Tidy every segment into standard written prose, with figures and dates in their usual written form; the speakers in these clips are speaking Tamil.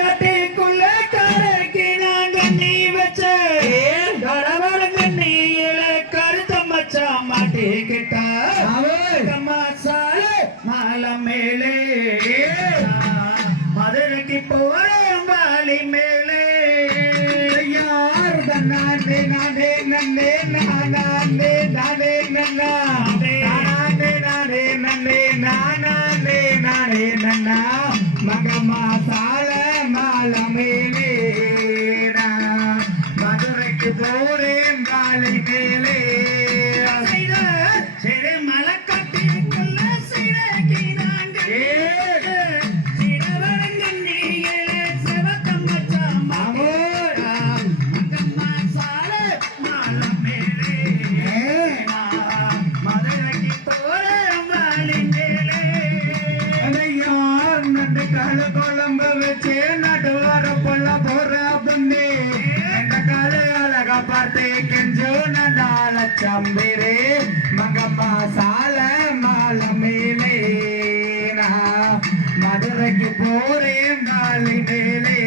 கட்டிக்குள்ள கரைக்கு நான் கண்ணி வச்ச கடவுள் கண்ணியில கருத்த மச்சா மாட்டிக்கிட்டா மசாலே மாலை மேலே மதுரைக்கு போறேன் வாலி மேலே யார் நானே நானே நன்னே நானே நானே நன்னா நானே நானே நன்னே நானே நானே நன்னா மகமா சால மாலை மேலே மதுரைக்கு போறேன் வாலி மேலே குழம்பு வச்சு நடுவர பொல்ல போற பண்ணி எந்த கால அழகா பார்த்து கெஞ்சு நடால சம்பிரே மங்கம்மா சால மாலை மேலே மதுரைக்கு போறேன் காலி மேலே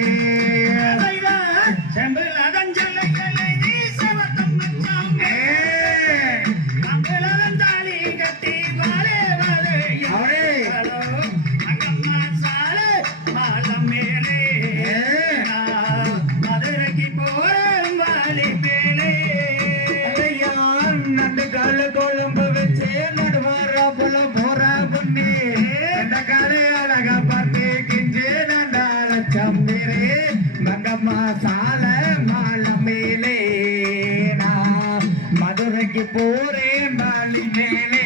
செம்பில் அதஞ்சல் குழம்பு வச்சு நடுவார போல போற பண்ணி எந்த காலை அழகா பார்த்து கிஞ்சு நடால சம்பிரே மங்கம்மா சால மாலை மேலே மதுரைக்கு போறேன் பாலி மேலே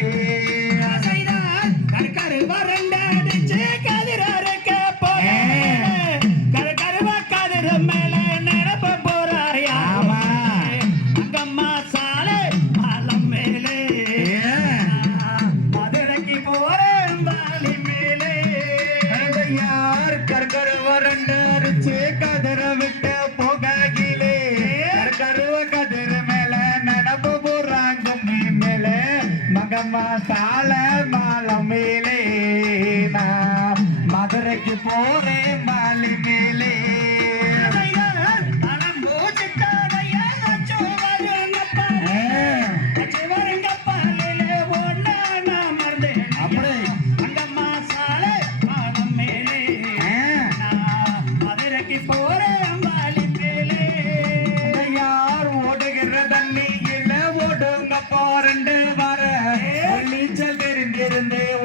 கதற விட்டு போகாகிலே கருவ கதிர மேல நடப்பு போறாங்க மேல மகம்மா சால மாலை மேலே மதுரைக்கு போறேன் மாலை மேலே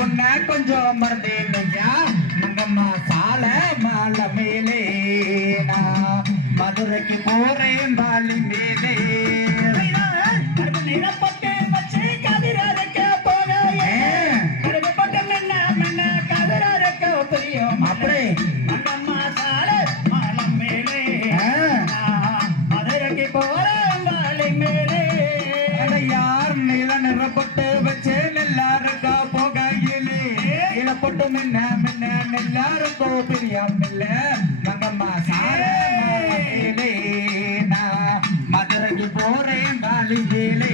உன்னை கொஞ்சம் மறந்தேன்யா மங்கம்மா சால மாலை மேலே மதுரைக்கு போறேன் வாலி மேலே அப்படி மங்கம்மா சால மாலை மேலே மதுரைக்கு போறேன் வாலி மேலே யார் நீல நிறப்பட்டு வச்சு எல்லாருக்கா பொட்டு மின்ன மின்ன எல்லாருக்கும் பிரியம் இல்ல மங்கம்மா சால மேலே மதுரைக்கு போறேன் வாலி மேலே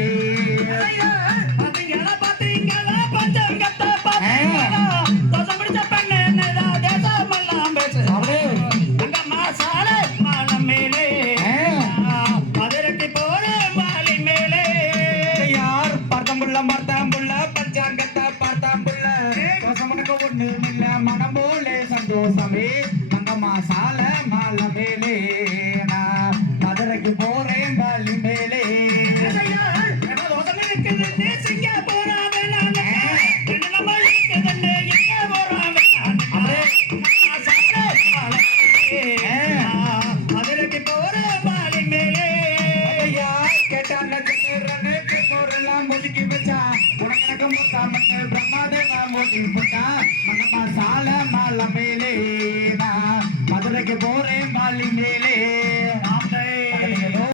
மனம் போலே சந்தோஷமே மங்கம்மா சால மாலை மேலே மதுரைக்கு போறேன் வாலி மேலே மதுரைக்கு போறேன் வாலி மேலே கேட்டான் போறலாம் ஒதுக்கி வச்சா உனக்கு பிரம்மாதே நான் ஒதுக்கி போட்டா